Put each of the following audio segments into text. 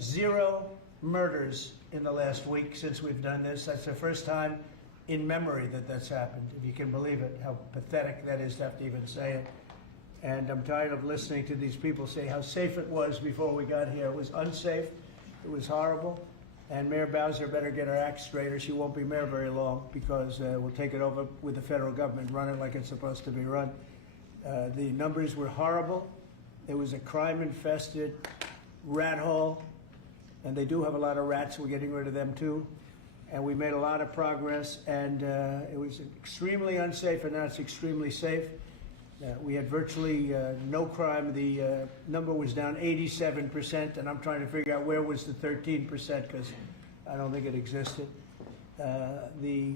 0 murders in the last week since we've done this. That's the first time in memory that that's happened, if you can believe it, how pathetic that is to have to even say it. And I'm tired of listening to these people say how safe it was before we got here. It was unsafe, it was horrible, and Mayor Bowser better get her act straight or she won't be mayor very long, because we'll take it over with the federal government, run it like it's supposed to be run. The numbers were horrible. It was a crime-infested rat hole, and they do have a lot of rats. We're getting rid of them too. And we made a lot of progress, and it was extremely unsafe, and now it's extremely safe. We had virtually no crime. The number was down 87%, and I'm trying to figure out where was the 13%, because I don't think it existed. The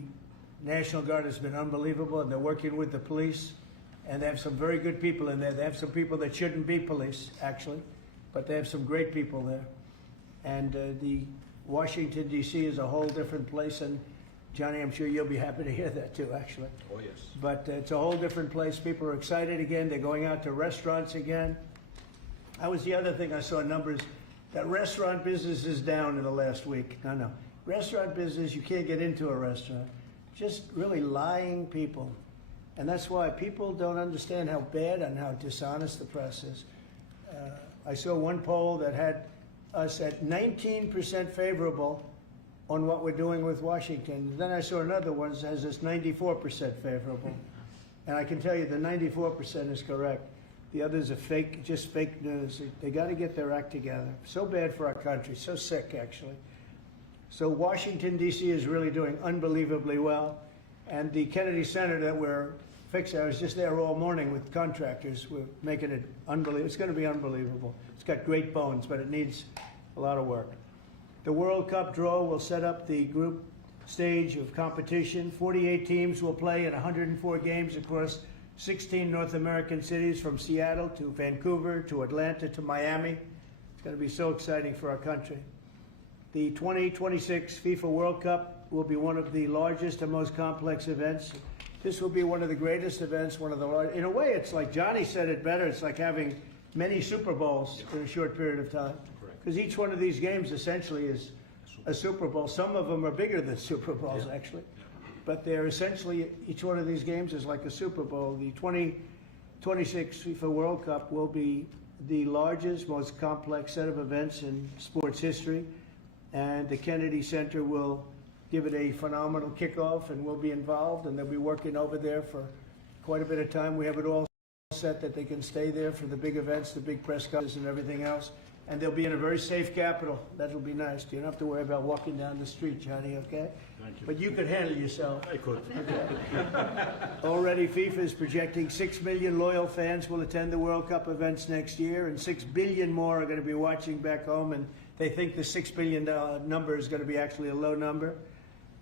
National Guard has been unbelievable, and they're working with the police, and they have some very good people in there. They have some people that shouldn't be police, actually, but they have some great people there. And the Washington, D.C. is a whole different place, and Johnny, I'm sure you'll be happy to hear that too, actually. Oh, yes. But it's a whole different place. People are excited again. They're going out to restaurants again. That was the other thing I saw numbers, that restaurant business is down in the last week. No. Restaurant business, you can't get into a restaurant. Just really lying people. And that's why people don't understand how bad and how dishonest the press is. I saw one poll that had us at 19% favorable on what we're doing with Washington. Then I saw another one that has us 94% favorable. And I can tell you the 94% is correct. The others are fake, just fake news. They got to get their act together. So bad for our country, so sick actually. So Washington, D.C. is really doing unbelievably well. And the Kennedy Center that we're fixing, I was just there all morning with contractors. We're making it unbelievable. It's going to be unbelievable. It's got great bones, but it needs a lot of work. The World Cup draw will set up the group stage of competition. 48 teams will play in 104 games across 16 North American cities, from Seattle to Vancouver to Atlanta to Miami. It's going to be so exciting for our country. The 2026 FIFA World Cup will be one of the largest and most complex events. This will be one of the greatest events, one of the largest. In a way, it's like Johnny said it better. It's like having many Super Bowls in a short period of time. Because each one of these games essentially is a Super Bowl. Some of them are bigger than Super Bowls, actually. But they're essentially, each one of these games is like a Super Bowl. The 2026 FIFA World Cup will be the largest, most complex set of events in sports history. And the Kennedy Center will give it a phenomenal kickoff, and we'll be involved, and they'll be working over there for quite a bit of time. We have it all set that they can stay there for the big events, the big press conferences and everything else. And they'll be in a very safe capital. That'll be nice. You don't have to worry about walking down the street, Johnny, okay? Thank you. But you could handle yourself. I could. Okay. Already FIFA is projecting 6 million loyal fans will attend the World Cup events next year, and 6 billion more are going to be watching back home, and they think the $6 billion number is going to be actually a low number.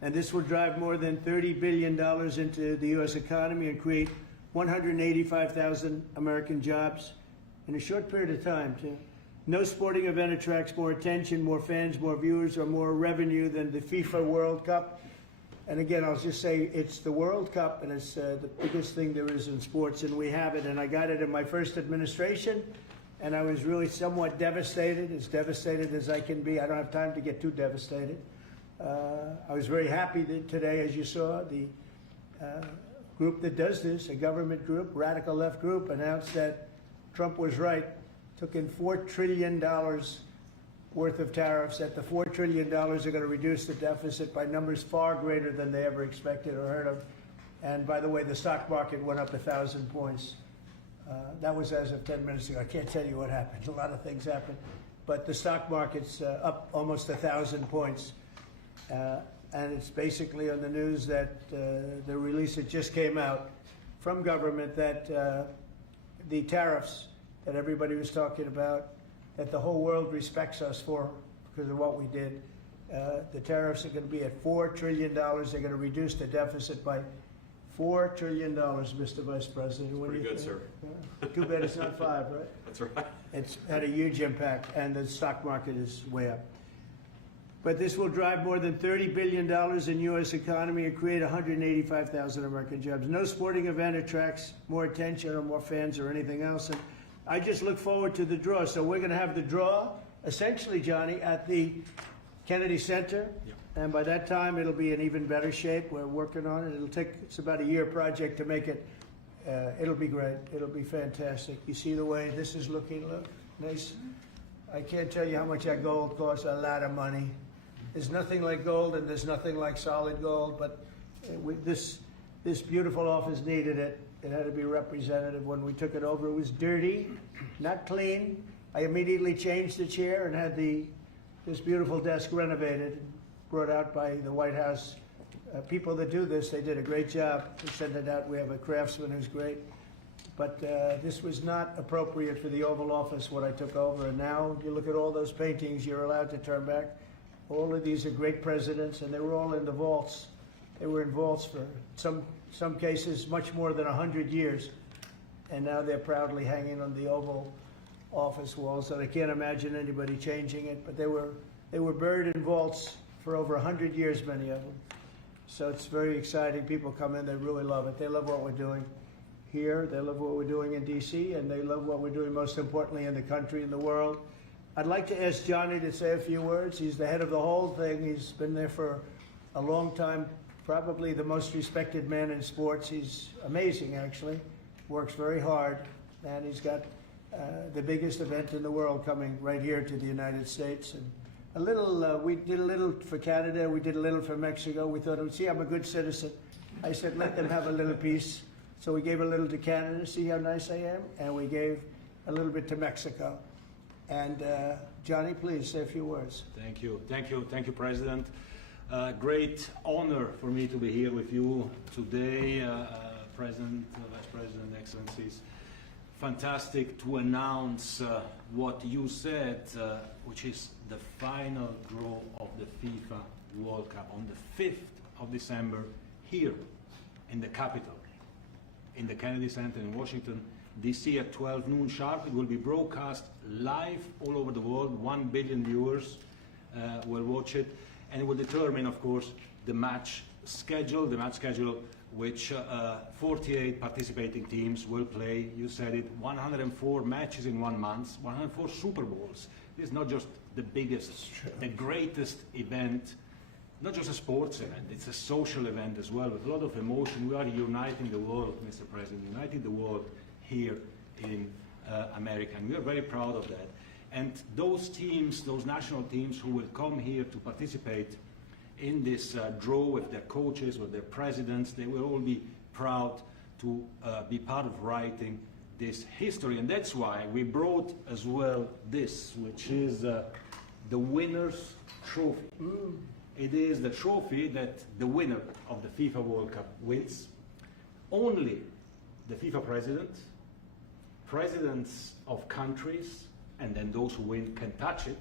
And this will drive more than $30 billion into the U.S. economy and create 185,000 American jobs in a short period of time, too. No sporting event attracts more attention, more fans, more viewers, or more revenue than the FIFA World Cup. And again, I'll just say it's the World Cup, and it's the biggest thing there is in sports, and we have it. And I got it in my first administration, and I was really somewhat devastated, as devastated as I can be. I don't have time to get too devastated. I was very happy that today, as you saw, the group that does this, a government group, radical left group, announced that Trump was right. Took in $4 trillion worth of tariffs. That the $4 trillion are going to reduce the deficit by numbers far greater than they ever expected or heard of. And by the way, the stock market went up 1,000 points. That was as of 10 minutes ago. I can't tell you what happened. A lot of things happened. But the stock market's up almost 1,000 points. And it's basically on the news that the release that just came out from government that the tariffs that everybody was talking about, that the whole world respects us for because of what we did. The tariffs are going to be at $4 trillion. They're going to reduce the deficit by $4 trillion, Mr. Vice President. Pretty good, sir. Too bad it's not 5, right? That's right. It's had a huge impact, and the stock market is way up. But this will drive more than $30 billion in U.S. economy and create 185,000 American jobs. No sporting event attracts more attention or more fans or anything else. And I just look forward to the draw. So we're going to have the draw essentially, Johnny, at the Kennedy Center. Yeah. And by that time, it'll be in even better shape. We're working on it. It's about a year project to make it. It'll be great. It'll be fantastic. You see the way this is looking? Look, nice. I can't tell you how much that gold costs. A lot of money. There's nothing like gold, and there's nothing like solid gold. But this beautiful office needed it. It had to be representative. When we took it over, it was dirty, not clean. I immediately changed the chair and had this beautiful desk renovated, brought out by the White House. People that do this, they did a great job to send it out. We have a craftsman who's great. But this was not appropriate for the Oval Office, what I took over. And now you look at all those paintings you're allowed to turn back. All of these are great presidents, and they were all in the vaults. They were in vaults for some cases much more than 100 years. And now they're proudly hanging on the Oval Office walls, and I can't imagine anybody changing it. But they were buried in vaults for over 100 years, many of them. So it's very exciting. People come in, they really love it. They love what we're doing here. They love what we're doing in D.C., and they love what we're doing, most importantly, in the country and the world. I'd like to ask Johnny to say a few words. He's the head of the whole thing. He's been there for a long time, probably the most respected man in sports. He's amazing, actually. Works very hard, and he's got the biggest event in the world coming right here to the United States. And we did a little for Canada, we did a little for Mexico. We thought, see, I'm a good citizen. I said, let them have a little piece. So we gave a little to Canada, see how nice I am? And we gave a little bit to Mexico. And Johnny, please say a few words. Thank you, President. Great honor for me to be here with you today, President, Vice President, Excellencies. Fantastic to announce what you said, which is the final draw of the FIFA World Cup on the 5th of December here in the capital, in the Kennedy Center in Washington, D.C. at 12 noon sharp. It will be broadcast live all over the world. 1 billion viewers will watch it, and it will determine, of course, the match schedule, which 48 participating teams will play. You said it, 104 matches in 1 month, 104 Super Bowls. This is not just the biggest, the greatest event, not just a sports event, it's a social event as well, with a lot of emotion. We are uniting the world, Mr. President, uniting the world here in America, and we are very proud of that. And those teams, those national teams who will come here to participate in this draw with their coaches, with their presidents, they will all be proud to be part of writing this history. And that's why we brought as well this, which is the winner's trophy. It is the trophy that the winner of the FIFA World Cup wins. Only the FIFA president, presidents of countries, and then those who win can touch it,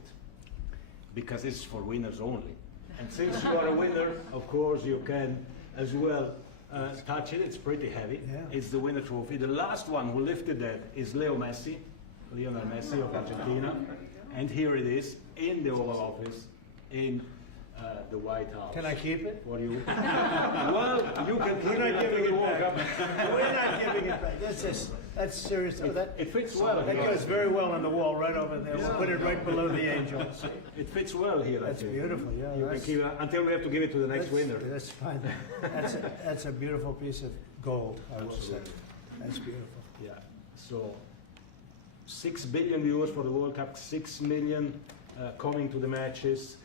because it's for winners only. And since you are a winner, of course, you can as well touch it. It's pretty heavy. Yeah. It's the winner trophy. The last one who lifted that is Lionel Messi of Argentina. And here it is in the Oval Office in the White House. Can I keep it? For you? Well, you can keep it. We're not giving it back. We're not giving it back. That's serious. It fits well. That goes very well on the wall right over there. We'll put it right below the angels. It fits well here. That's beautiful. Yeah. You can keep it until we have to give it to the next winner. That's fine. That's a beautiful piece of gold, I will say. That's beautiful. Yeah. So 6 billion viewers for the World Cup, 6 million coming to the matches,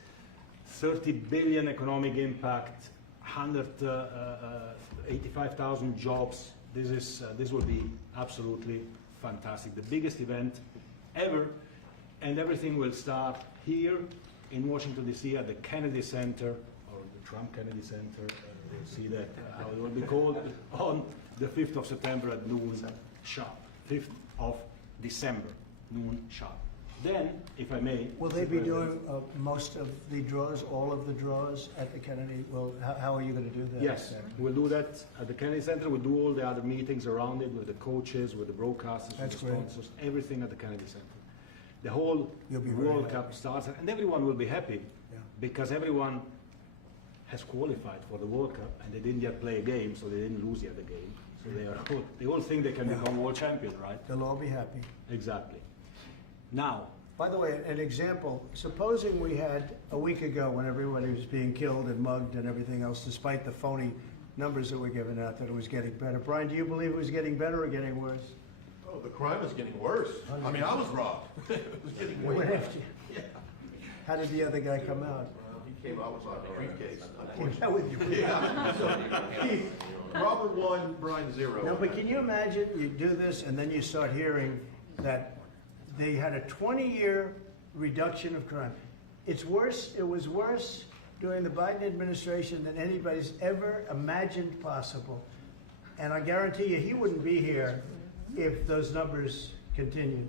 30 billion economic impact, 185,000 jobs. This will be absolutely fantastic. The biggest event ever, and everything will start here in Washington, D.C. at the Kennedy Center, or the Trump Kennedy Center. You'll see that, how it will be called, on the 5th of September at noon sharp. 5th of December, noon sharp. Then, if I may... Will they be doing most of the draws, all of the draws at the Kennedy? Well, how are you going to do that? Yes, we'll do that at the Kennedy Center. We'll do all the other meetings around it with the coaches, with the broadcasters, with the sponsors, everything at the Kennedy Center. The whole World Cup starts, and everyone will be happy because everyone has qualified for the World Cup, and they didn't yet play a game, so they didn't lose yet a game. So they all think they can become world champion, right? They'll all be happy. Exactly. Now, By the way, an example, supposing we had a week ago when everybody was being killed and mugged and everything else, despite the phony numbers that were given out, that it was getting better. Brian, do you believe it was getting better or getting worse? Oh, the crime was getting worse. I mean, I was robbed. It was getting way What worse. after you? How did the other guy come out? He came out with a briefcase. How would you? Yeah. So, Robert 1, Brian 0. No, but can you imagine you do this and then you start hearing that they had a 20-year reduction of crime. It's worse, it was worse during the Biden administration than anybody's ever imagined possible. And I guarantee you he wouldn't be here if those numbers continued.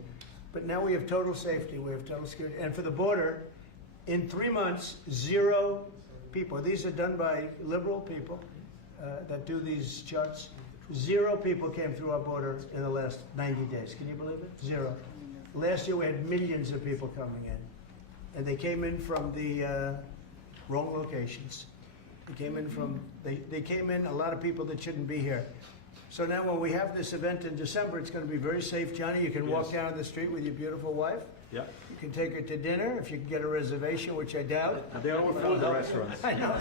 But now we have total safety, we have total security. And for the border, in 3 months, 0 people. These are done by liberal people that do these charts. 0 people came through our border in the last 90 days. Can you believe it? 0. Last year we had millions of people coming in. And they came in from the wrong locations. They came in from, they came in, a lot of people that shouldn't be here. So now when we have this event in December, it's going to be very safe. Johnny, you can walk down the street with your beautiful wife. Yeah. You can take her to dinner if you can get a reservation, which I doubt. They're all full, the restaurants. I know.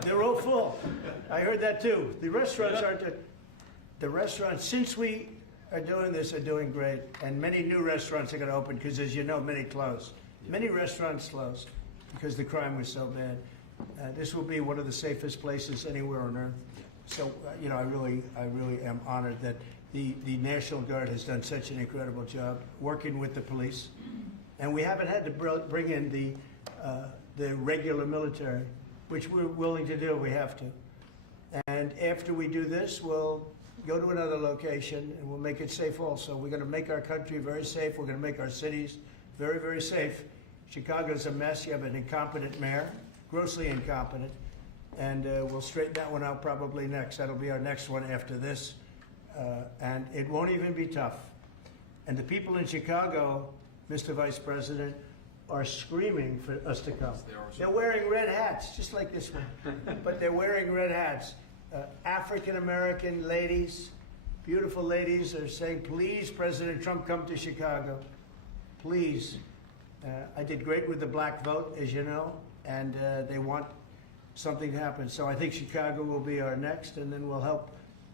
They're all full. I heard that too. The restaurants aren't, the restaurants, since we are doing this, are doing great. And many new restaurants are going to open because, as you know, many closed. Many restaurants closed because the crime was so bad. This will be one of the safest places anywhere on earth. So, you know, I really am honored that the National Guard has done such an incredible job working with the police. And we haven't had to bring in the regular military, which we're willing to do. We have to. And after we do this, we'll go to another location and we'll make it safe also. We're going to make our country very safe. We're going to make our cities very, very safe. Chicago's a mess. You have an incompetent mayor, grossly incompetent. And we'll straighten that one out probably next. That'll be our next one after this. And it won't even be tough. And the people in Chicago, Mr. Vice President, are screaming for us to come. They're wearing red hats, just like this one. But they're wearing red hats. African-American ladies, beautiful ladies, are saying, please, President Trump, come to Chicago. Please. I did great with the black vote, as you know, and they want something to happen. So I think Chicago will be our next, and then we'll help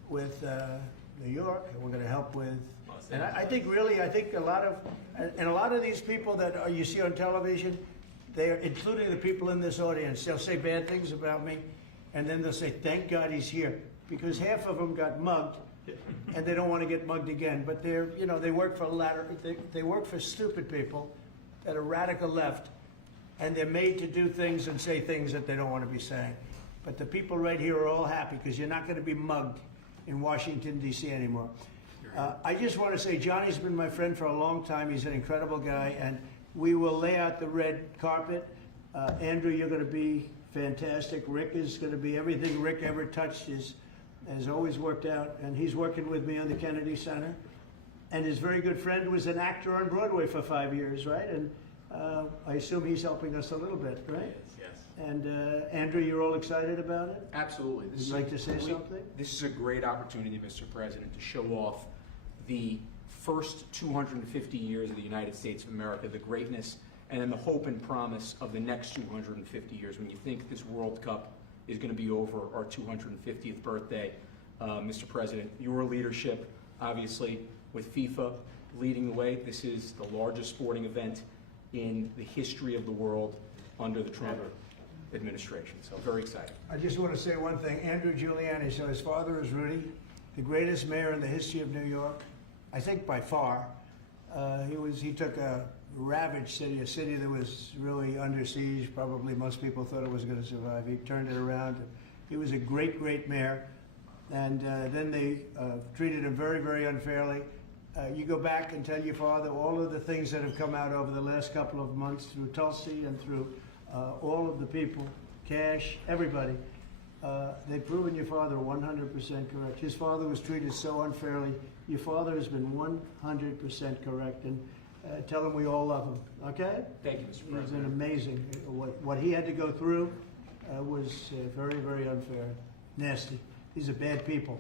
with New York, and we're going to help with, and I think really, a lot of these people that you see on television, they're, including the people in this audience, they'll say bad things about me, and then they'll say, thank God he's here, because half of them got mugged, and they don't want to get mugged again. But they're, you know, they work for they work for stupid people that are radical left, and they're made to do things and say things that they don't want to be saying. But the people right here are all happy because you're not going to be mugged in Washington, D.C. anymore. I just want to say Johnny's been my friend for a long time. He's an incredible guy, and we will lay out the red carpet. Andrew, you're going to be fantastic. Rick is going to be everything Rick ever touched has always worked out, and he's working with me on the Kennedy Center. And his very good friend was an actor on Broadway for 5 years, right? And I assume he's helping us a little bit, right? Yes. And Andrew, you're all excited about it? Absolutely. Would you like to say something? This is a great opportunity, Mr. President, to show off the first 250 years of the United States of America, the greatness, and then the hope and promise of the next 250 years. When you think this World Cup is going to be over our 250th birthday, Mr. President, your leadership, obviously, with FIFA leading the way, this is the largest sporting event in the history of the world under the Trump administration. So very excited. I just want to say one thing. Andrew Giuliani, so his father is Rudy, the greatest mayor in the history of New York, I think by far. He took a ravaged city, a city that was really under siege. Probably most people thought it was going to survive. He turned it around. He was a great, great mayor. And then they treated him very, very unfairly. You go back and tell your father all of the things that have come out over the last couple of months through Tulsi and through all of the people, Cash, everybody. They've proven your father 100% correct. His father was treated so unfairly. Your father has been 100% correct. And tell him we all love him, okay? Thank you, Mr. President. He's been amazing. What he had to go through was very, very unfair, nasty. These are bad people.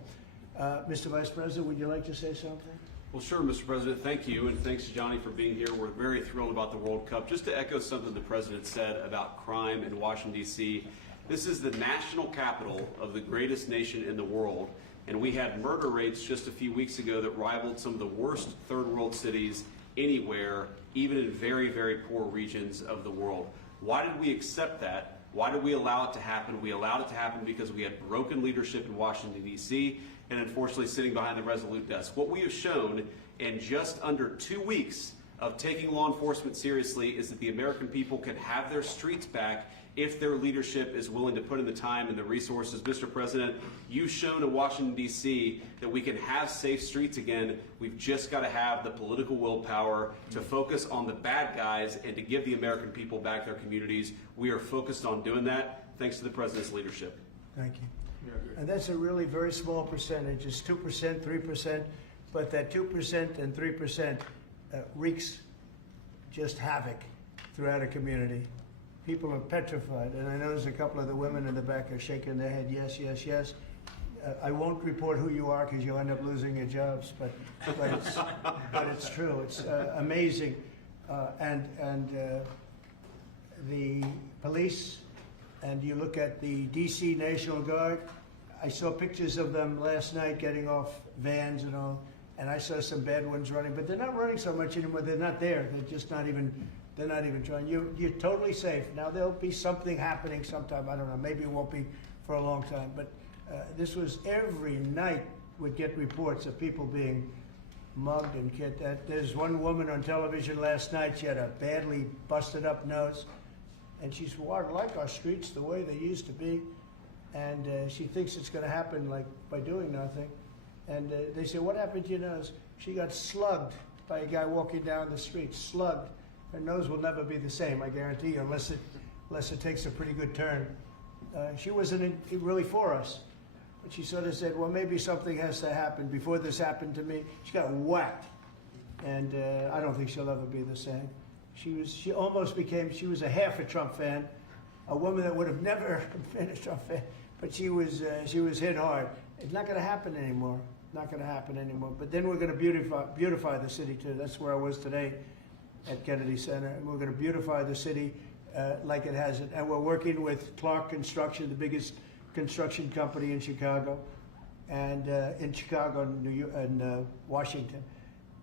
Mr. Vice President, would you like to say something? Well, sure, Mr. President, thank you, and thanks to Johnny for being here. We're very thrilled about the World Cup. Just to echo something the President said about crime in Washington, D.C., this is the national capital of the greatest nation in the world, and we had murder rates just a few weeks ago that rivaled some of the worst third world cities anywhere, even in very, very poor regions of the world. Why did we accept that? Why did we allow it to happen? We allowed it to happen because we had broken leadership in Washington, D.C., and unfortunately sitting behind the Resolute desk. What we have shown in just under 2 weeks of taking law enforcement seriously is that the American people can have their streets back if their leadership is willing to put in the time and the resources. Mr. President, you've shown in Washington, D.C. that we can have safe streets again. We've just got to have the political willpower to focus on the bad guys and to give the American people back their communities. We are focused on doing that thanks to the President's leadership. Thank you. And that's a really very small percentage. It's 2%, 3%, but that 2% and 3% wreaks just havoc throughout a community. People are petrified, and I notice a couple of the women in the back are shaking their head, yes, yes, yes. I won't report who you are because you'll end up losing your jobs, but it's true. It's amazing, and the police, and you look at the D.C. National Guard. I saw pictures of them last night getting off vans and all, and I saw some bad ones running, but they're not running so much anymore. They're not there. They're just not even. They're not even trying. You're totally safe. Now there'll be something happening sometime. I don't know. Maybe it won't be for a long time. But this was every night would get reports of people being mugged and killed. There's one woman on television last night. She had a badly busted up nose, and she's well, I like our streets the way they used to be. And she thinks it's going to happen like by doing nothing. And they say, what happened to your nose? She got slugged by a guy walking down the street. Slugged. Her nose will never be the same, I guarantee you, unless it takes a pretty good turn. She wasn't really for us. But she sort of said, well, maybe something has to happen. Before this happened to me, she got whacked. And I don't think she'll ever be the same. She almost became, she was a half a Trump fan, a woman that would have never been a Trump fan. But she was hit hard. It's not going to happen anymore. Not going to happen anymore. But then we're going to beautify the city too. That's where I was today at Kennedy Center, and we're going to beautify the city like it has it. And we're working with Clark Construction, the biggest construction company in Chicago, and in Washington.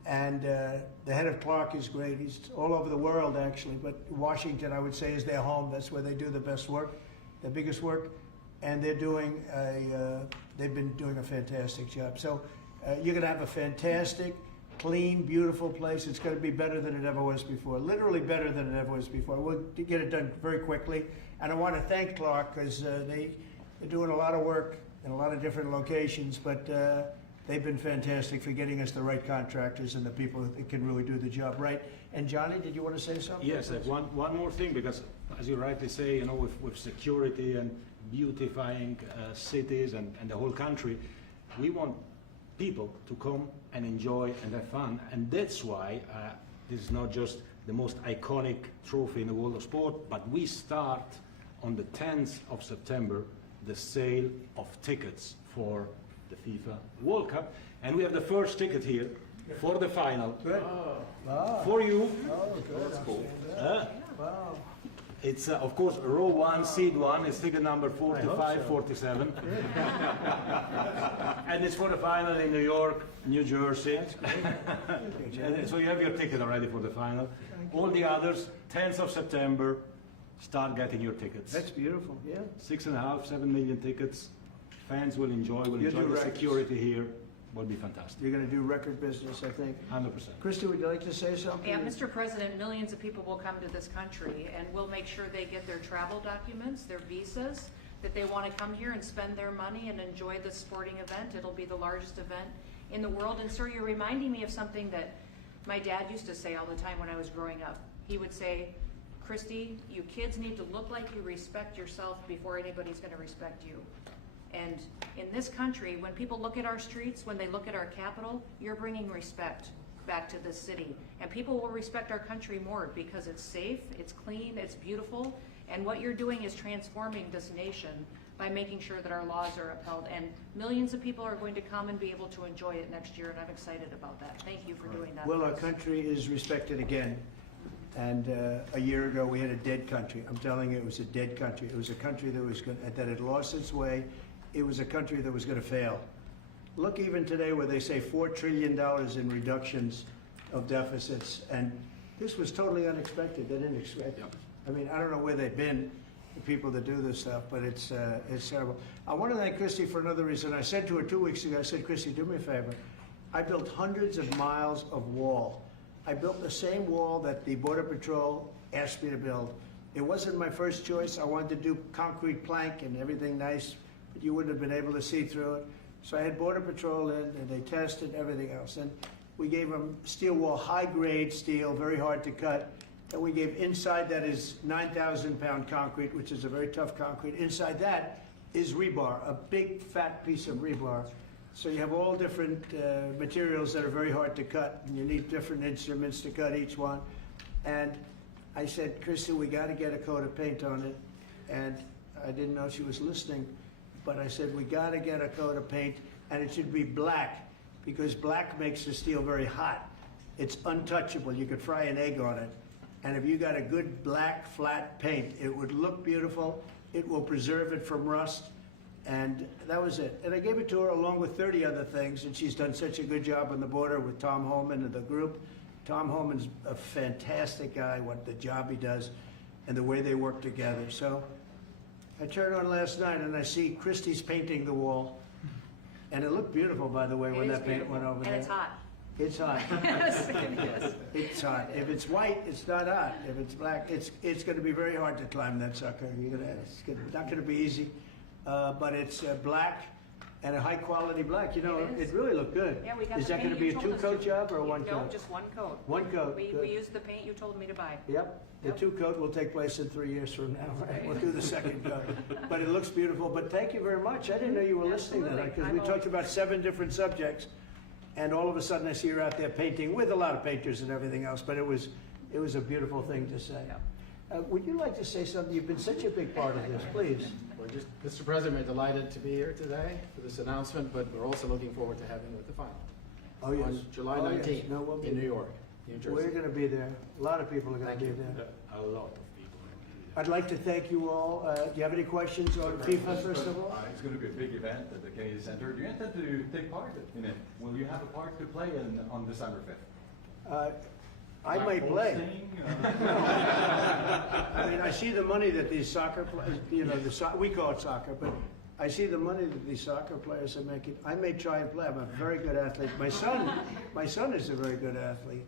And the head of Clark is great. He's all over the world actually, but Washington, I would say, is their home. That's where they do the best work, the biggest work. And they're doing they've been doing a fantastic job. So you're going to have a fantastic, clean, beautiful place. It's going to be better than it ever was before. Literally better than it ever was before. We'll get it done very quickly. And I want to thank Clark because they're doing a lot of work in a lot of different locations, but they've been fantastic for getting us the right contractors and the people that can really do the job right. And Johnny, did you want to say something? Yes, one more thing, because as you rightly say, you know, with security and beautifying cities and the whole country, we want people to come and enjoy and have fun, and that's why this is not just the most iconic trophy in the world of sport, but we start on the 10th of September the sale of tickets for the FIFA World Cup, and we have the first ticket here for the final. Good. Wow. For you. Oh, good. That's cool. Wow. It's, of course, row 1, seed 1, is ticket number 4547. And it's for the final in New York, New Jersey. And so you have your ticket already for the final. All the others, 10th of September, start getting your tickets. That's beautiful, yeah. 6.5, 7 million tickets. Fans will enjoy the security here. Will be fantastic. You're going to do record business, I think. 100%. Christy, would you like to say something? Yeah, Mr. President, millions of people will come to this country, and we'll make sure they get their travel documents, their visas, that they want to come here and spend their money and enjoy this sporting event. It'll be the largest event in the world. And sir, you're reminding me of something that my dad used to say all the time when I was growing up. He would say, Christy, you kids need to look like you respect yourself before anybody's going to respect you. And in this country, when people look at our streets, when they look at our capital, you're bringing respect back to this city. And people will respect our country more because it's safe, it's clean, it's beautiful. And what you're doing is transforming this nation by making sure that our laws are upheld. And millions of people are going to come and be able to enjoy it next year, and I'm excited about that. Thank you for doing that. Well, for our us. country is respected again. And a year ago, we had a dead country. I'm telling you, it was a dead country. It was a country that had lost its way. It was a country that was going to fail. Look, even today, where they say $4 trillion in reductions of deficits, and this was totally unexpected. They didn't expect it. I mean, I don't know where they've been, the people that do this stuff, but it's terrible. I want to thank Christy for another reason. I said to her 2 weeks ago, I said, Christy, do me a favor. I built hundreds of miles of wall. I built the same wall that the Border Patrol asked me to build. It wasn't my first choice. I wanted to do concrete plank and everything nice, but you wouldn't have been able to see through it. So I had Border Patrol in, and they tested everything else. And we gave them steel wall, high-grade steel, very hard to cut. And we gave inside that is 9,000-pound concrete, which is a very tough concrete. Inside that is rebar, a big, fat piece of rebar. So you have all different materials that are very hard to cut, and you need different instruments to cut each one. And I said, Christy, we got to get a coat of paint on it. And I didn't know she was listening, but I said, we got to get a coat of paint, and it should be black, because black makes the steel very hot. It's untouchable. You could fry an egg on it. And if you got a good black, flat paint, it would look beautiful. It will preserve it from rust. And that was it. And I gave it to her along with 30 other things, and she's done such a good job on the border with Tom Holman and the group. Tom Holman's a fantastic guy, what the job he does, and the way they work together. So I turned on last night, and I see Christie's painting the wall. And it looked beautiful, by the way, when that paint went over there. And it's hot. It's hot. Yes, it is. It's hot. If it's white, it's not hot. If it's black, it's going to be very hard to climb that sucker. It's not going to be easy. But it's black and a high quality black. You know, It is. it really looked good. Yeah, we got Is the that going paint to be you a told us two-coat to. job or a one No, coat? just one coat. One coat. We Good. used the paint you told me to buy. Yep. The Yep. two-coat will take place in 3 years from now. Right? We'll do the second coat. But it looks beautiful. But thank you very much. I didn't know you were listening to that, Absolutely. because we I'm talked always- about 7 different subjects, and all of a sudden I see her out there painting with a lot of painters and everything else. But it was a beautiful thing to say. Yep. Would you like to say something? You've been such a big part of this. Please. We're just, Mr. President, we're delighted to be here today for this announcement, but we're also looking forward to having you at the final. Oh, yes. On July Oh, yes. 19th No, we'll be in New there. York, New We're Jersey. going to be there. A lot of people are going to Thank be you. there. A lot of people. I'd like to thank you all. Do you have any questions on FIFA, first of all? It's going to be a big event at the Kennedy Center. Do you intend to take part in it? Will you have a part to play on December 5th? I might play. Hosting, I mean, I see the money that these soccer players, you know, we call it soccer, but I see the money that these soccer players are making. I may try and play. I'm a very good athlete. My son is a very good athlete,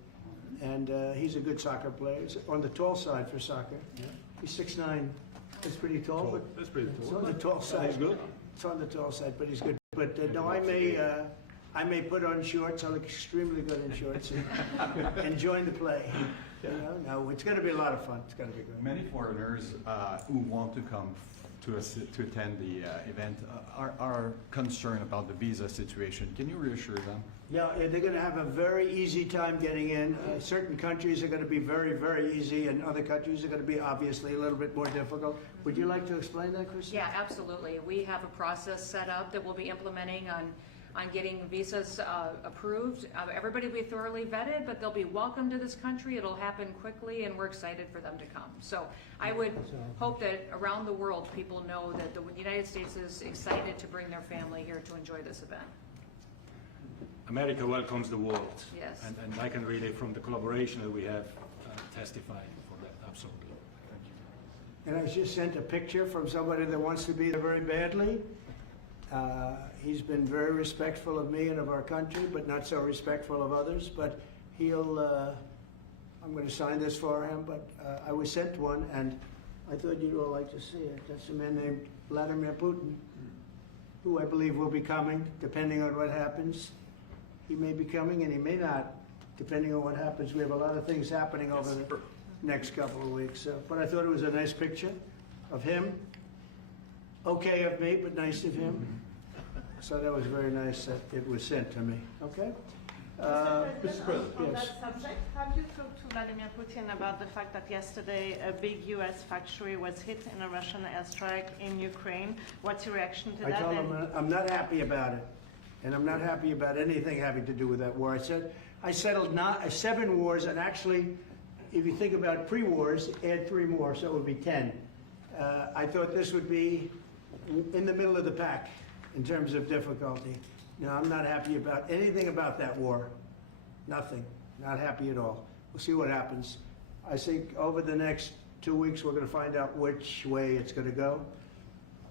and he's a good soccer player. He's on the tall side for soccer. He's 6'9". That's pretty tall, but That's pretty it's cool. on the tall side. He's good. It's on the tall side, but he's good. But no, I may put on shorts. I look extremely good in shorts and join the play. You know, no, it's going to be a lot of fun. It's going to be good. Many foreigners who want to come to attend the event are concerned about the visa situation. Can you reassure them? Yeah, they're going to have a very easy time getting in. Certain countries are going to be very, very easy, and other countries are going to be obviously a little bit more difficult. Would you like to explain that, Christy? Yeah, absolutely. We have a process set up that we'll be implementing on getting visas approved. Everybody will be thoroughly vetted, but they'll be welcome to this country. It'll happen quickly, and we're excited for them to come. So I would hope that around the world, people know that the United States is excited to bring their family here to enjoy this event. America welcomes the world. Yes. And I can really, from the collaboration that we have, testify for that, absolutely. And I just sent a picture from somebody that wants to be there very badly. He's been very respectful of me and of our country, but not so respectful of others. But I'm going to sign this for him, but I was sent one, and I thought you'd all like to see it. That's a man named Vladimir Putin, who I believe will be coming, depending on what happens. He may be coming, and he may not, depending on what happens. We have a lot of things happening over the next couple of weeks. But I thought it was a nice picture of him. Okay of me, but nice of him. So that was very nice that it was sent to me. Okay? Mr. President. On Yes. that subject, have you talked to Vladimir Putin about the fact that yesterday a big U.S. factory was hit in a Russian airstrike in Ukraine? What's your reaction to I that? told And- him I'm not happy about it, and I'm not happy about anything having to do with that war. I settled 7 wars, and actually, if you think about pre-wars, add 3 more, so it would be 10. I thought this would be in the middle of the pack in terms of difficulty. No, I'm not happy about anything about that war. Nothing. Not happy at all. We'll see what happens. I think over the next 2 weeks, we're going to find out which way it's going to go.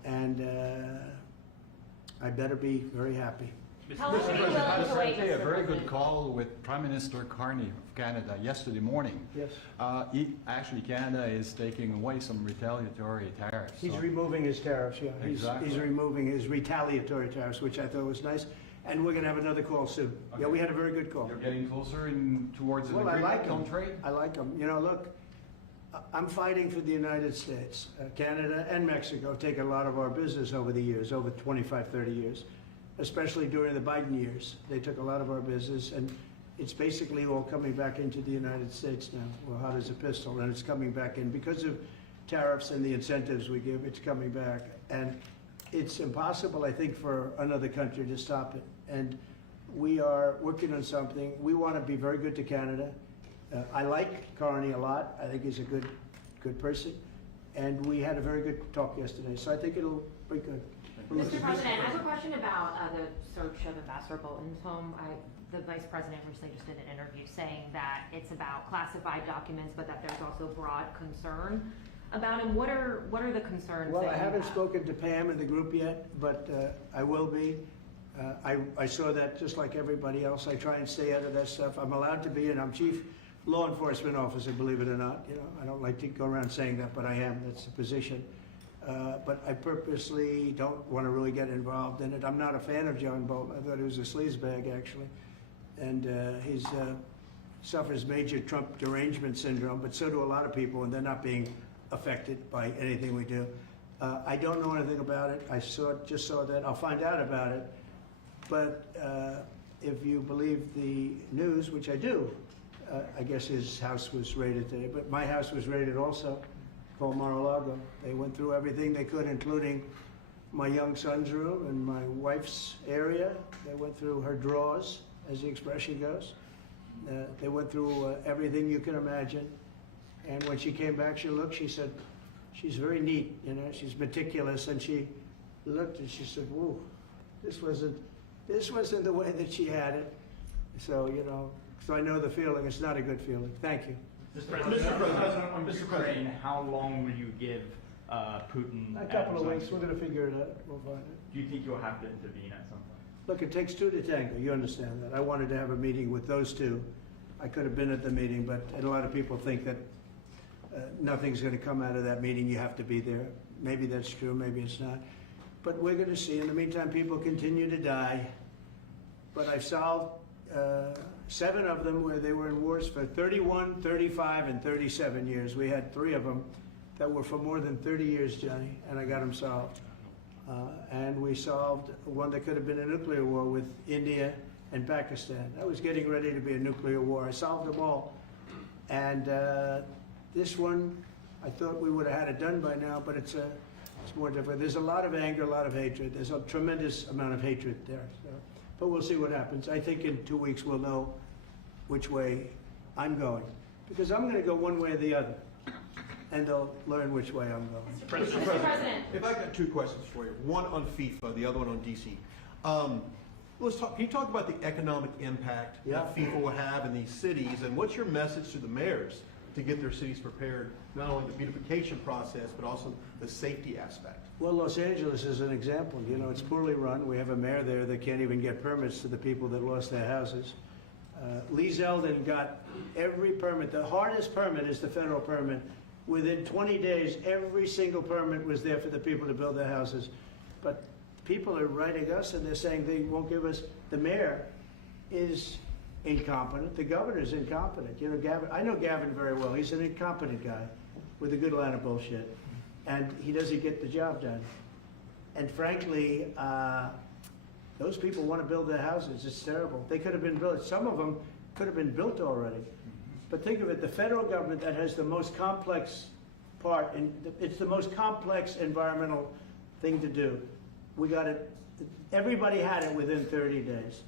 And I better be very happy. How long are you willing I to wait, had a Mr. very good President? call with Prime Minister Carney of Canada yesterday morning. Yes. Actually, Canada is taking away some retaliatory tariffs. He's so- removing his tariffs, yeah. Exactly. He's removing his retaliatory tariffs, which I thought was nice. And we're going to have another call soon. Yeah, we had a very good call. You're getting closer towards an Well, I agreement like on them. trade? I like them. You know, look, I'm fighting for the United States. Canada and Mexico have taken a lot of our business over the years, over 25, 30 years, especially during the Biden years. They took a lot of our business, and it's basically all coming back into the United States now. Well, hot as a pistol, and it's coming back in. Because of tariffs and the incentives we give, it's coming back. And it's impossible, I think, for another country to stop it. And we are working on something. We want to be very good to Canada. I like Carney a lot. I think he's a good person. And we had a very good talk yesterday. So I think it'll be good. Mr. President, I have a question about the search of Ambassador Bolton's home. The Vice President recently just did an interview saying that it's about classified documents, but that there's also broad concern about him. What are the concerns? Well, that I you haven't have? spoken to Pam in the group yet, but I will be. I saw that just like everybody else. I try and stay out of that stuff. I'm allowed to be, and I'm chief law enforcement officer, believe it or not. You know, I don't like to go around saying that, but I am. That's the position. But I purposely don't want to really get involved in it. I'm not a fan of John Bolton. I thought he was a sleazebag, actually. And he suffers major Trump derangement syndrome, but so do a lot of people, and they're not being affected by anything we do. I don't know anything about it. I just saw that. I'll find out about it. But if you believe the news, which I do, I guess his house was raided today. But my house was raided also, called Mar-a-Lago. They went through everything they could, including my young son's room and my wife's area. They went through her drawers, as the expression goes. They went through everything you can imagine. And when she came back, she said, she's very neat, you know, she's meticulous. And she looked and she said, whoa, this wasn't the way that she had it. So, you know, so I know the feeling. It's not a good feeling. Thank you. Mr. President, on Ukraine, how long will you give Putin? A couple of and weeks, we're going to figure it out. We'll find it. Do you think you'll have to intervene at some point? Look, it takes 2 to tango. You understand that. I wanted to have a meeting with those 2. I could have been at the meeting, but a lot of people think that nothing's going to come out of that meeting. You have to be there. Maybe that's true, maybe it's not. But we're going to see. In the meantime, people continue to die. But I've solved 7 of them where they were in wars for 31, 35, and 37 years. We had 3 of them that were for more than 30 years, Johnny, and I got them solved. And we solved one that could have been a nuclear war with India and Pakistan. That was getting ready to be a nuclear war. I solved them all. And this one, I thought we would have had it done by now, but it's more different. There's a lot of anger, a lot of hatred. There's a tremendous amount of hatred there. So. But we'll see what happens. I think in 2 weeks we'll know which way I'm going. Because I'm going to go one way or the other. And they'll learn which way I'm going. Mr. President. If I got 2 questions for you, one on FIFA, the other one on DC. Let's talk. Can you talk about the economic impact that FIFA will have in these cities, and what's your message to the mayors to get their cities prepared, not only the beautification process, but also the safety aspect? Well, Los Angeles is an example. You know, it's poorly run. We have a mayor there that can't even get permits to the people that lost their houses. Lee Zeldin got every permit. The hardest permit is the federal permit. Within 20 days, every single permit was there for the people to build their houses. But people are writing us and they're saying they won't give us. The mayor is incompetent. The governor's incompetent. You know, Gavin, I know Gavin very well. He's an incompetent guy with a good line of bullshit. And he doesn't get the job done. And frankly, Those people want to build their houses. It's terrible. They could have been built. Some of them could have been built already. But think of it, the federal government that has the most complex part, and it's the most complex environmental thing to do. We got it, everybody had it within 30 days.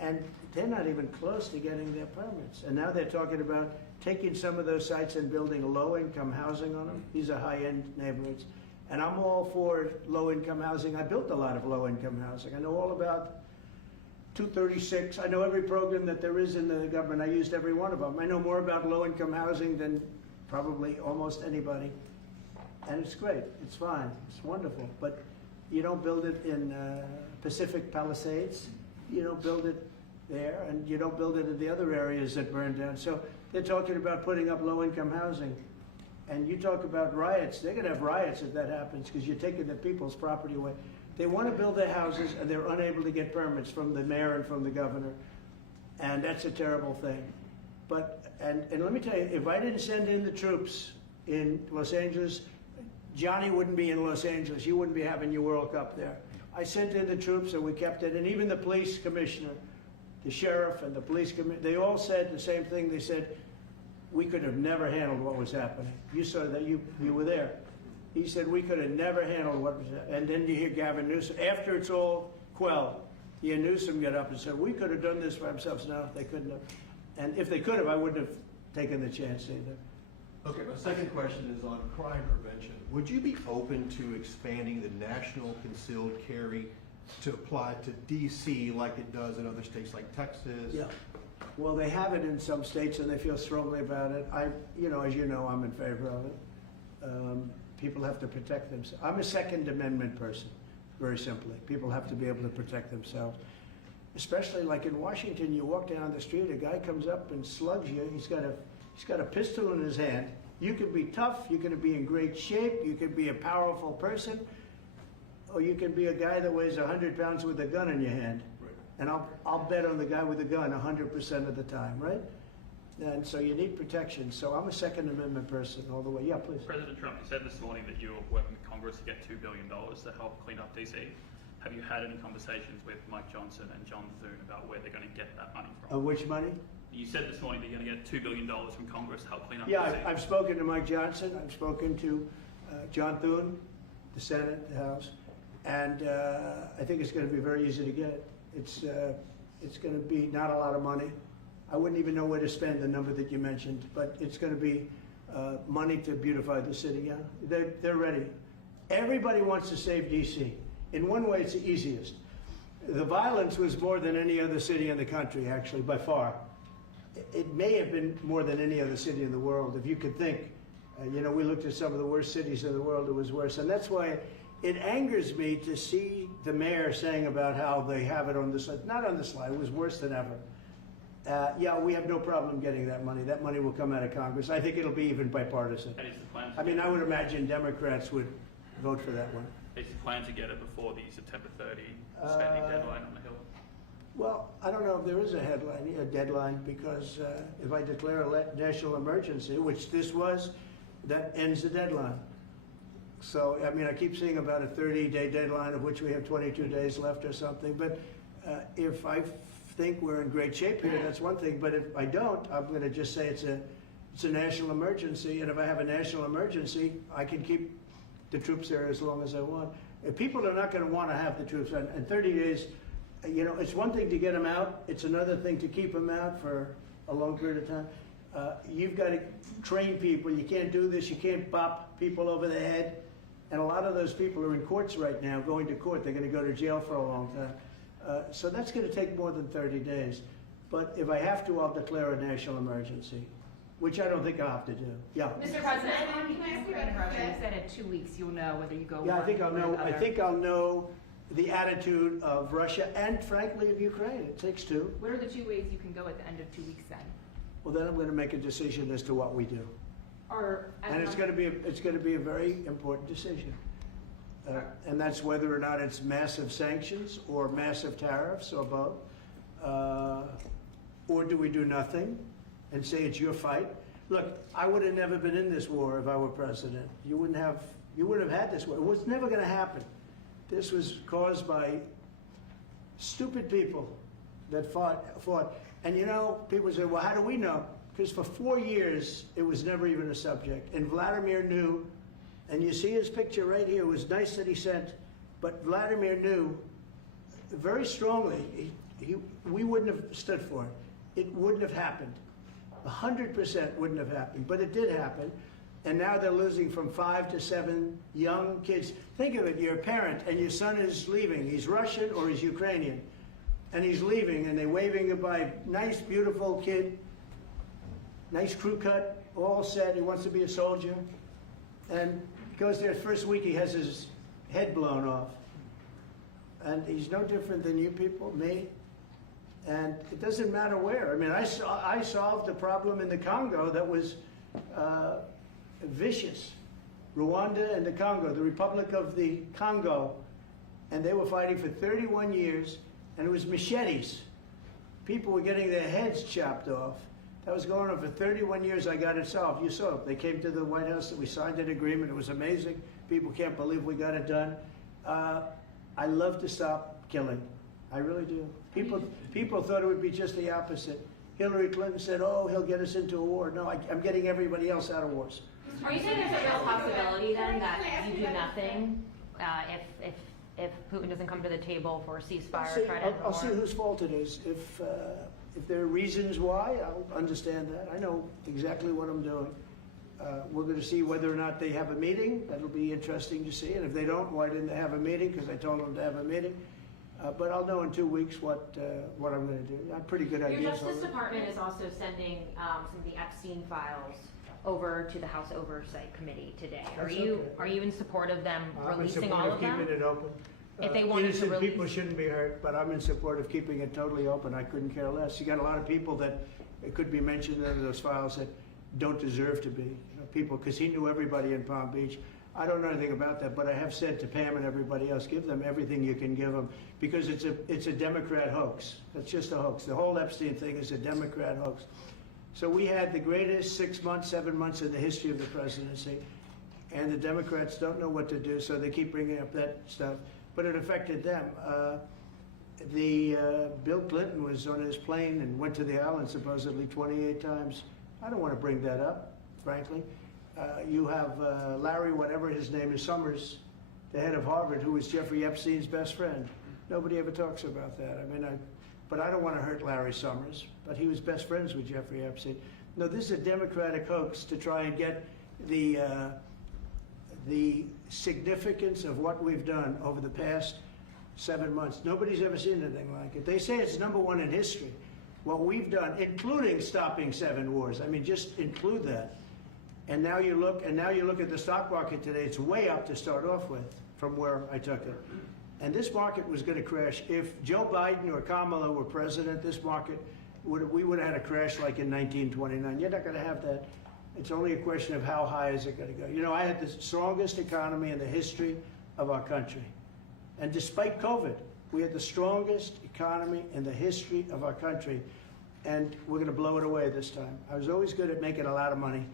And they're not even close to getting their permits. And now they're talking about taking some of those sites and building low-income housing on them. These are high-end neighborhoods. And I'm all for low-income housing. I built a lot of low-income housing. I know all about 236. I know every program that there is in the government. I used every one of them. I know more about low-income housing than probably almost anybody. And it's great. It's fine. It's wonderful. But you don't build it in Pacific Palisades. You don't build it there, and you don't build it in the other areas that burn down. So they're talking about putting up low-income housing. And you talk about riots. They're going to have riots if that happens because you're taking the people's property away. They want to build their houses, and they're unable to get permits from the mayor and from the governor. And that's a terrible thing. But, and let me tell you, if I didn't send in the troops in Los Angeles, Johnny wouldn't be in Los Angeles. You wouldn't be having your World Cup there. I sent in the troops, and we kept it. And even the police commissioner, the sheriff and the police commissioner, they all said the same thing. They said, we could have never handled what was happening. You saw that, you were there. He said, we could have never handled what was happening. And then you hear Gavin Newsom, after it's all quelled, you hear Newsom get up and said, we could have done this for ourselves. No, they couldn't have. And if they could have, I wouldn't have taken the chance either. Okay, my second question is on crime prevention. Would you be open to expanding the national concealed carry to apply to D.C. like it does in other states like Texas? Yeah. Well, they have it in some states, and they feel strongly about it. As you know, I'm in favor of it. People have to protect themselves. I'm a Second Amendment person, very simply. People have to be able to protect themselves. Especially like in Washington, you walk down the street, a guy comes up and slugs you. He's got a pistol in his hand. You can be tough, you can be in great shape, you can be a powerful person, or you can be a guy that weighs 100 pounds with a gun in your hand. And I'll bet on the guy with the gun 100% of the time, right? And so you need protection. So I'm a Second Amendment person all the way. Yeah, please. President Trump, you said this morning that you're working with Congress to get $2 billion to help clean up DC. Have you had any conversations with Mike Johnson and John Thune about where they're going to get that money from? Which money? You said this morning that you're going to get $2 billion from Congress to help clean up Yeah, DC. I've spoken to Mike Johnson. I've spoken to John Thune, the Senate, the House, and I think it's going to be very easy to get. It's going to be not a lot of money. I wouldn't even know where to spend the number that you mentioned, but it's going to be money to beautify the city. Yeah, they're ready. Everybody wants to save D.C. In one way, it's the easiest. The violence was more than any other city in the country, actually, by far. It may have been more than any other city in the world, if you could think. We looked at some of the worst cities in the world, it was worse. And that's why it angers me to see the mayor saying about how they have it on the slide. Not on the slide, it was worse than ever. Yeah, we have no problem getting that money. That money will come out of Congress. I think it'll be even bipartisan. And is the plan I mean, I would imagine Democrats would vote for that one. is the plan to get it before the September 30 spending deadline on the Hill? Well, I don't know if there is a deadline, because if I declare a national emergency, which this was, that ends the deadline. So, I mean, I keep seeing about a 30-day deadline, of which we have 22 days left or something. But if I think we're in great shape here, that's one thing. But if I don't, I'm going to just say it's a national emergency. And if I have a national emergency, I can keep the troops there as long as I want. If people are not going to want to have the troops, and 30 days, it's one thing to get them out. It's another thing to keep them out for a long period of time. You've got to train people. You can't do this. You can't bop people over the head. And a lot of those people are in courts right now, going to court. They're going to go to jail for a long time. So that's going to take more than 30 days. But if I have to, I'll declare a national emergency, which I don't think I'll have to do. Yeah. Mr. President, you said in 2 weeks you'll know whether you go. Yeah, I think I'll know. I think I'll know the attitude of Russia and, frankly, of Ukraine. It takes two. What are the 2 ways you can go at the end of 2 weeks then? Well, then I'm going to make a decision as to what we do. And it's going to be a very important decision. And that's whether or not it's massive sanctions or massive tariffs or both. Or do we do nothing and say it's your fight? Look, I would have never been in this war if I were president. You wouldn't have had this war. It was never going to happen. This was caused by Stupid people that fought. And you know, people say, well, how do we know? Because for 4 years, it was never even a subject. And Vladimir knew, and you see his picture right here. It was nice that he sent, but Vladimir knew very strongly we wouldn't have stood for it. It wouldn't have happened. 100% wouldn't have happened, but it did happen. And now they're losing from 5 to 7 young kids. Think of it, you're a parent and your son is leaving. He's Russian or he's Ukrainian. And he's leaving and they're waving goodbye. Nice, beautiful kid. Nice crew cut, all set. He wants to be a soldier. And he goes there, first week he has his head blown off. And he's no different than you people, me. And it doesn't matter where. I mean, I solved a problem in the Congo that was vicious. Rwanda and the Congo, the Republic of the Congo. And they were fighting for 31 years, and it was machetes. People were getting their heads chopped off. That was going on for 31 years. I got it solved. You saw it. They came to the White House and we signed an agreement. It was amazing. People can't believe we got it done. I love to stop killing. I really do. People thought it would be just the opposite. Hillary Clinton said, oh, he'll get us into a war. No, I'm getting everybody else out of wars. Are you saying there's a real possibility then that you do nothing if Putin doesn't come to the table for a ceasefire or try to end the I'll war? see whose fault it is. If there are reasons why, I'll understand that. I know exactly what I'm doing. We're going to see whether or not they have a meeting. That'll be interesting to see. And if they don't, why didn't they have a meeting? Because I told them to have a meeting. But I'll know in 2 weeks what I'm going to do. I have pretty good ideas. Your Justice Department is also sending some of the Epstein files over to the House Oversight Committee today. Are you in support of them releasing all of them? Keeping it open. If they wanted to Innocent release, people shouldn't be hurt, but I'm in support of keeping it totally open. I couldn't care less. You got a lot of people that it could be mentioned in those files that don't deserve to be. People, because he knew everybody in Palm Beach. I don't know anything about that, but I have said to Pam and everybody else, give them everything you can give them, because it's a Democrat hoax. It's just a hoax. The whole Epstein thing is a Democrat hoax. So we had the greatest 6 months, 7 months in the history of the presidency, and the Democrats don't know what to do, so they keep bringing up that stuff. But it affected them. Bill Clinton was on his plane and went to the island supposedly 28 times. I don't want to bring that up, frankly. You have Larry, whatever his name is, Summers, the head of Harvard, who was Jeffrey Epstein's best friend. Nobody ever talks about that. I mean, but I don't want to hurt Larry Summers, but he was best friends with Jeffrey Epstein. No, this is a Democratic hoax to try and get the significance of what we've done over the past 7 months. Nobody's ever seen anything like it. They say it's #1 in history. What we've done, including stopping 7 wars. I mean, just include that. And now you look at the stock market today. It's way up to start off with from where I took it. And this market was going to crash. If Joe Biden or Kamala were president, this market we would have had a crash like in 1929. You're not going to have that. It's only a question of how high is it going to go. You know, I had the strongest economy in the history of our country. And despite COVID, we had the strongest economy in the history of our country. And we're going to blow it away this time. I was always good at making a lot of money.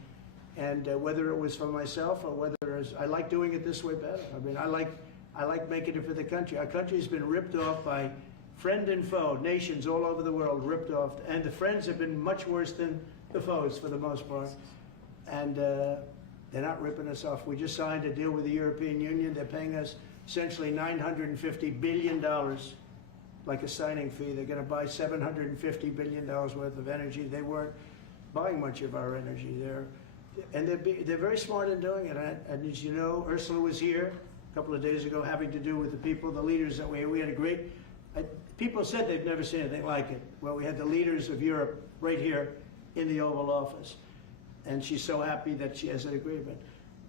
And whether it was for myself or whether it was, I like doing it this way better. I mean, I like making it for the country. Our country's been ripped off by friend and foe, nations all over the world ripped off. And the friends have been much worse than the foes for the most part. And they're not ripping us off. We just signed a deal with the European Union. They're paying us essentially $950 billion, like a signing fee. They're going to buy $750 billion worth of energy. They weren't buying much of our energy there. And they're very smart in doing it. And as you know, Ursula was here a couple of days ago having to do with the people, the leaders that we had a great, people said they've never seen anything like it. Well, we had the leaders of Europe right here in the Oval Office. And she's so happy that she has an agreement.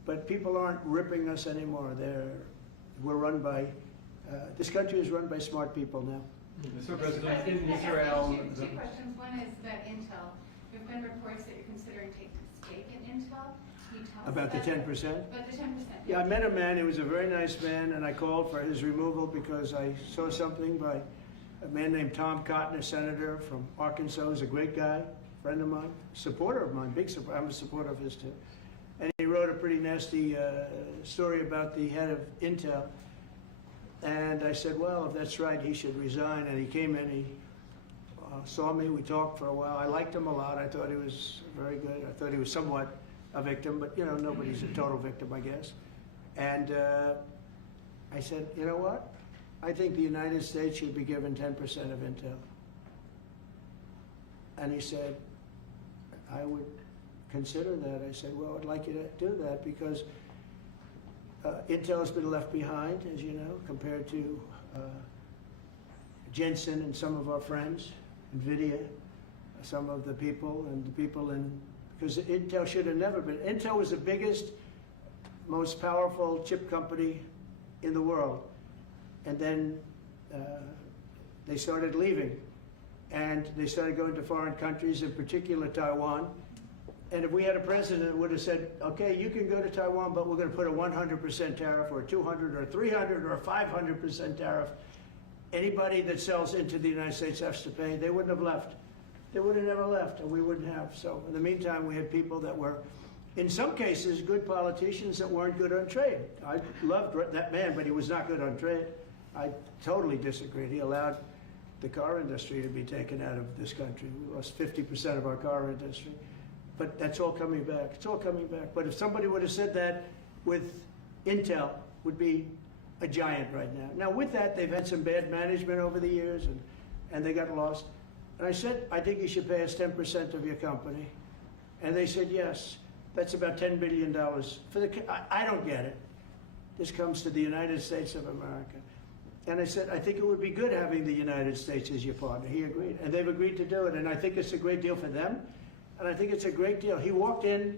But people aren't ripping us anymore. We're run by, this country is run by smart people now. Mr. President, in Israel... Two questions. One is about Intel. There have been reports that you're considering taking a stake in Intel. Can you tell us About the 10%? About the 10%. Yeah, I met a man. He was a very nice man, and I called for his removal because I saw something by a man named Tom Cotton, a senator from Arkansas. He's a great guy, friend of mine, supporter of mine, big supporter. I'm a supporter of his too. And he wrote a pretty nasty story about the head of Intel. And I said, well, if that's right, he should resign. And he came in, he saw me, we talked for a while. I liked him a lot. I thought he was very good. I thought he was somewhat a victim, but you know, nobody's a total victim, I guess. And I said, you know what? I think the United States should be given 10% of Intel. And he said, I would consider that. I said, well, I'd like you to do that because Intel has been left behind, as you know, compared to Jensen and some of our friends, NVIDIA, some of the people and the people in, because Intel should have never been. Intel was the biggest, most powerful chip company in the world. And then they started leaving. And they started going to foreign countries, in particular Taiwan. And if we had a president that would have said, okay, you can go to Taiwan, but we're going to put a 100% tariff or a 200 or 300 or a 500% tariff, anybody that sells into the United States has to pay. They wouldn't have left. They would have never left, and we wouldn't have. So in the meantime, we had people that were, in some cases, good politicians that weren't good on trade. I loved that man, but he was not good on trade. I totally disagreed. He allowed the car industry to be taken out of this country. We lost 50% of our car industry. But that's all coming back. It's all coming back. But if somebody would have said that with Intel, would be a giant right now. Now with that, they've had some bad management over the years and they got lost. And I said, I think you should pay us 10% of your company. And they said, yes. That's about $10 billion. I don't get it. This comes to the United States of America. And I said, I think it would be good having the United States as your partner. He agreed. And they've agreed to do it. And I think it's a great deal for them. And I think it's a great deal. He walked in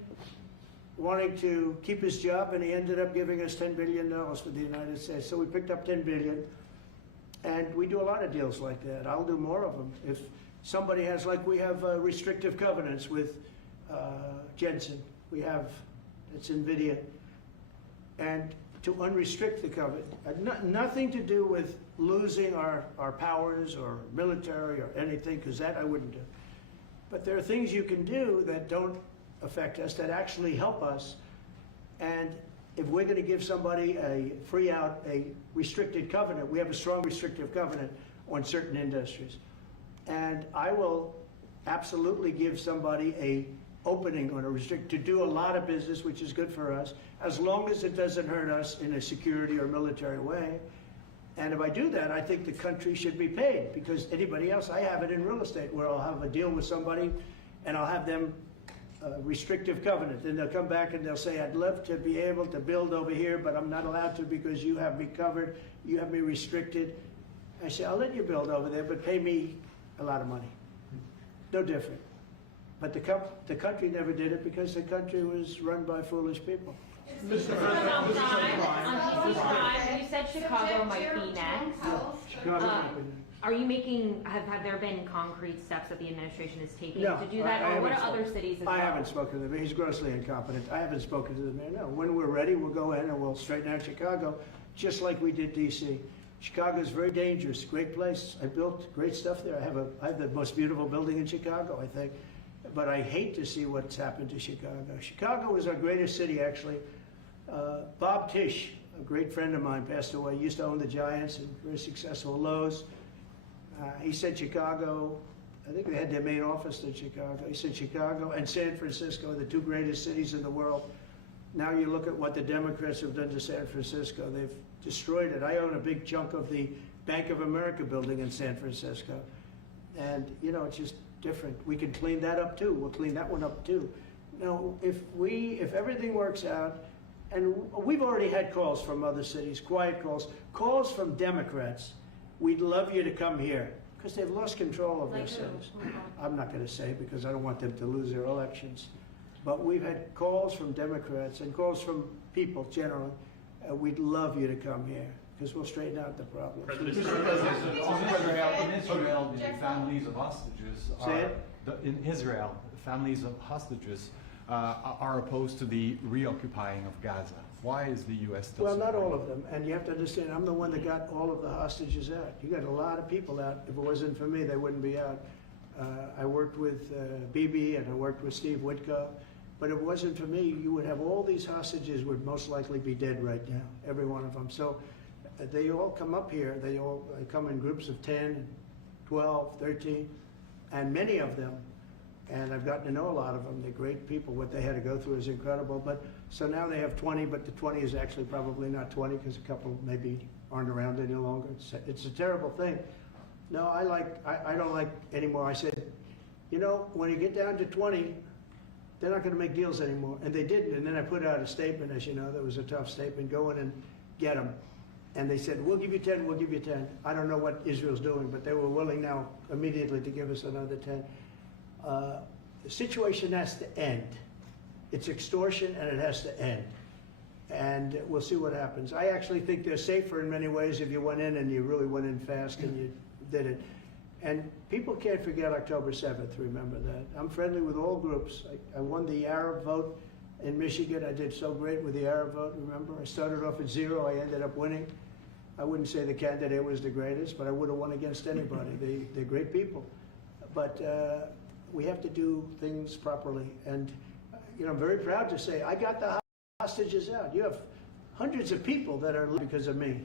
wanting to keep his job, and he ended up giving us $10 billion for the United States. So we picked up $10 billion. And we do a lot of deals like that. I'll do more of them. If somebody has, like we have restrictive covenants with Jensen. We have, it's NVIDIA. And to unrestrict the covenant, nothing to do with losing our powers or military or anything, because that I wouldn't do. But there are things you can do that don't affect us, that actually help us. And if we're going to give somebody a free out, a restricted covenant, we have a strong restrictive covenant on certain industries. And I will absolutely give somebody a opening on a restrict to do a lot of business, which is good for us, as long as it doesn't hurt us in a security or military way. And if I do that, I think the country should be paid, because anybody else, I have it in real estate where I'll have a deal with somebody and I'll have them restrictive covenant. Then they'll come back and they'll say, I'd love to be able to build over here, but I'm not allowed to because you have me covered, you have me restricted. I say, I'll let you build over there, but pay me a lot of money. No different. But the country never did it because the country was run by foolish people. Mr. President, on DC crime, you said Chicago might be next. Are you making, have there been concrete steps that the administration is taking to do that? Or what are other cities as well? I haven't spoken to the mayor. He's grossly incompetent. I haven't spoken to the mayor, no. When we're ready, we'll go in and we'll straighten out Chicago, just like we did DC. Chicago is very dangerous, great place. I built great stuff there. I have the most beautiful building in Chicago, I think. But I hate to see what's happened to Chicago. Chicago was our greatest city, actually. Bob Tisch, a great friend of mine, passed away. He used to own the Giants and very successful Lowe's. He said Chicago, I think they had their main office in Chicago. He said Chicago and San Francisco, the two greatest cities in the world. Now you look at what the Democrats have done to San Francisco. They've destroyed it. I own a big chunk of the Bank of America building in San Francisco. And, you know, it's just different. We can clean that up too. We'll clean that one up too. Now, if everything works out, and we've already had calls from other cities, quiet calls from Democrats, we'd love you to come here, because they've lost control of their cities. I'm not going to say because I don't want them to lose their elections. But we've had calls from Democrats and calls from people generally. We'd love you to come here, because we'll straighten out the problem. In Israel, the families of hostages in Israel, families of hostages are opposed to the reoccupying of Gaza. Why is the U.S. still Well, not all of them. And you have to understand, I'm the one that got all of the hostages out. You got a lot of people out. If it wasn't for me, they wouldn't be out. I worked with Bibi and I worked with Steve Witkoff. But if it wasn't for me, you would have all these hostages would most likely be dead right now, every one of them. So they all come up here. They come in groups of 10, 12, 13, and many of them, and I've gotten to know a lot of them. They're great people. What they had to go through is incredible. But so now they have 20, but the 20 is actually probably not 20 because a couple maybe aren't around any longer. It's a terrible thing. No, I don't like anymore. I said, you know, when you get down to 20, they're not going to make deals anymore. And they didn't. And then I put out a statement, as you know, that was a tough statement. Go in and get them. And they said, we'll give you 10, we'll give you 10. I don't know what Israel's doing, but they were willing now immediately to give us another 10. The situation has to end. It's extortion and it has to end. And we'll see what happens. I actually think they're safer in many ways if you went in and you really went in fast and you did it. And people can't forget October 7th, remember that. I'm friendly with all groups. I won the Arab vote in Michigan. I did so great with the Arab vote, remember? I started off at 0, I ended up winning. I wouldn't say the candidate was the greatest, but I would have won against anybody. They're great people. But we have to do things properly. And you know, I'm very proud to say I got the hostages out. You have hundreds of people that are because of me.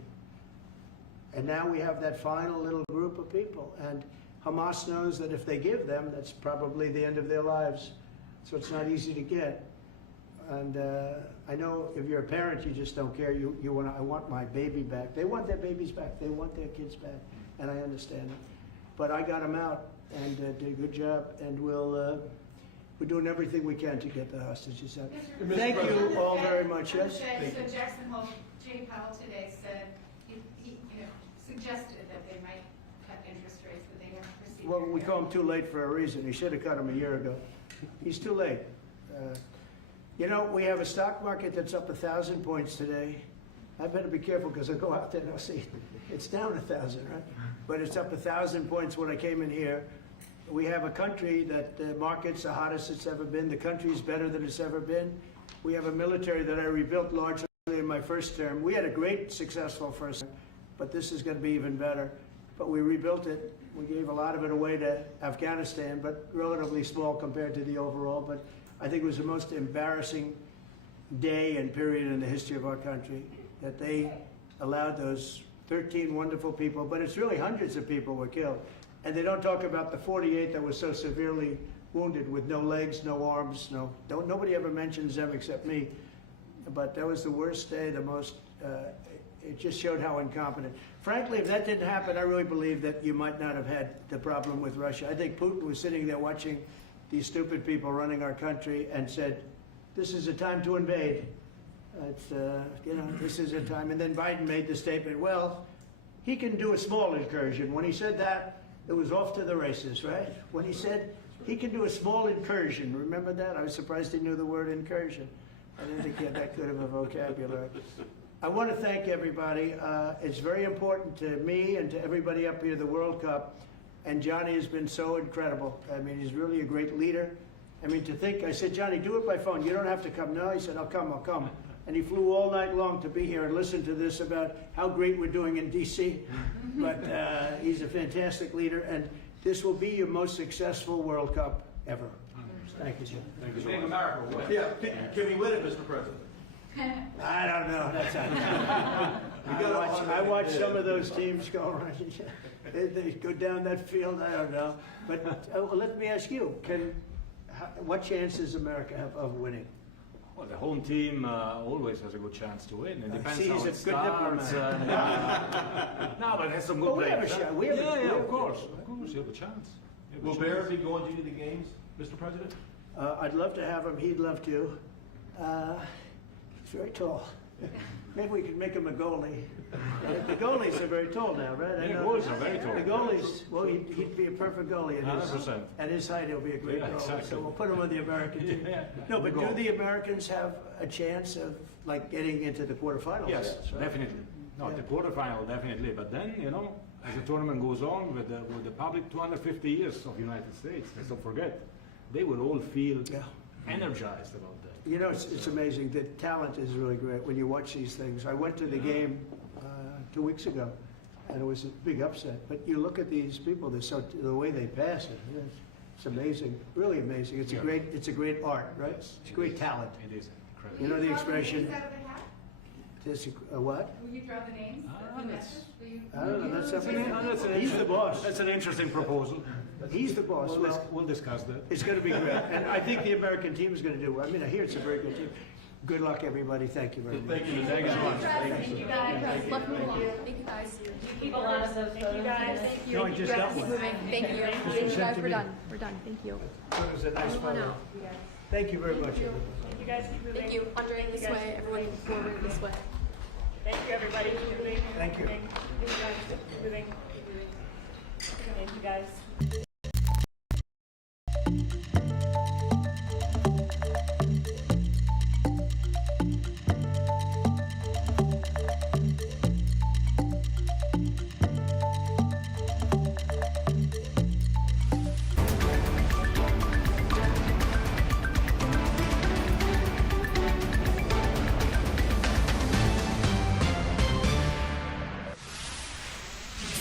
And now we have that final little group of people. And Hamas knows that if they give them, that's probably the end of their lives. So it's not easy to get. And I know if you're a parent, you just don't care. You want, I want my baby back. They want their babies back. They want their kids back. And I understand it. But I got them out and did a good job. And we're doing everything we can to get the hostages out. Thank you all very much. Yes? So Jackson Hole, Jay Powell today said, he suggested that they might cut interest rates, but they haven't proceeded. Well, we call him too late for a reason. He should have cut him a year ago. He's too late. You know, we have a stock market that's up 1,000 points today. I better be careful because I'll go out there and I'll see it's down 1,000, right? But it's up 1,000 points when I came in here. We have a country that the market's the hottest it's ever been. The country's better than it's ever been. We have a military that I rebuilt largely in my first term. We had a great, successful first term, but this is going to be even better. But we rebuilt it. We gave a lot of it away to Afghanistan, but relatively small compared to the overall. But I think it was the most embarrassing day and period in the history of our country that they allowed those 13 wonderful people, but it's really hundreds of people were killed. And they don't talk about the 48 that was so severely wounded with no legs, no arms, nobody ever mentions them except me. But that was the worst day, the most, it just showed how incompetent. Frankly, if that didn't happen, I really believe that you might not have had the problem with Russia. I think Putin was sitting there watching these stupid people running our country and said, this is a time to invade. It's, you know, this is a time. And then Biden made the statement, well, he can do a small incursion. When he said that, it was off to the races, right? When he said he can do a small incursion, remember that? I was surprised he knew the word incursion. I didn't think he had that good of a vocabulary. I want to thank everybody. It's very important to me and to everybody up here, the World Cup. And Johnny has been so incredible. I mean, he's really a great leader. I mean, to think, I said, Johnny, do it by phone. You don't have to come. No, he said, I'll come. And he flew all night long to be here and listen to this about how great we're doing in D.C. But he's a fantastic leader, and this will be your most successful World Cup ever. Thank you, Jim. Thank you so much. Yeah, can he win it, Mr. President? I don't know. That's I watch some of those teams go around. They go down that field. I don't know. But let me ask you: what chance does America have of winning? Well, the home team always has a good chance to win. It depends See, how he's it a good starts. diplomat. No, but there's some good Well, we have a players. shot. We have Of course, you have a chance. Will Bear be going to any of the games, Mr. President? I'd love to have him. He'd love to. He's very tall. Maybe we could make him a goalie. The goalies are very tall now, right? Yeah, goalies are very tall. The goalies, well, he'd be a perfect goalie. 100%. At his height, he'll be a great goalie. Exactly. So we'll put him on the American team. No, but do the Americans have a chance of like getting into the quarterfinals? Yes, right? definitely. No, the quarterfinal definitely. But then, you know, as the tournament goes on with the public 250 years of the United States, let's don't forget, they will all feel energized about that. You know, it's amazing. The talent is really great when you watch these things. I went to the game 2 weeks ago, and it was a big upset. But you look at these people; the way they pass it. It's amazing, really amazing. It's a great art, right? It's great talent. It is incredible. You know the expression. What? Will you draw the names? Ah, The that's- matches? Will you? I don't know, that's up to That's him. an He's the boss. That's an interesting proposal. He's the boss. Well, We'll discuss that. it's gonna be great. And I think the American team is gonna do well. I mean, I hear it's a very good team. Good luck, everybody. Thank you very much. Thank you. Thank you so much. Thank you guys. Let's move along. Thank you guys. Keep a lot of those photos. Thank you. No, I just got one. Thank you. Thank you, guys. We're done. We're done. Thank you. It was a nice photo. Thank you very much, everybody. You guys keep moving. Thank you. Andre, this way. Everyone forward this way. Thank you, everybody. Keep moving. Thank you. Thank you, guys. Keep moving. Thank you, guys.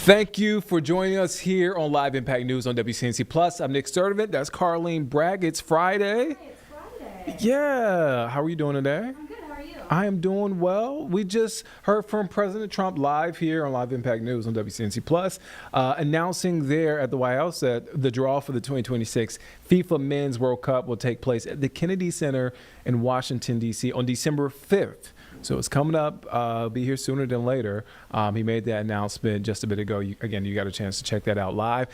Thank you for joining us here on Live Impact News on WCNC Plus. I'm Nick Sturdivant. That's Carlene Bragg. It's Friday. It's Friday. Yeah. How are you doing today? I'm good. How are you? I am doing well. We just heard from President Trump live here on Live Impact News on WCNC Plus, announcing there at the White House that the draw for the 2026 FIFA Men's World Cup will take place at the Kennedy Center in Washington, D.C. on December 5th. So it's coming up, be here sooner than later. He made that announcement just a bit ago. Again, you got a chance to check that out live.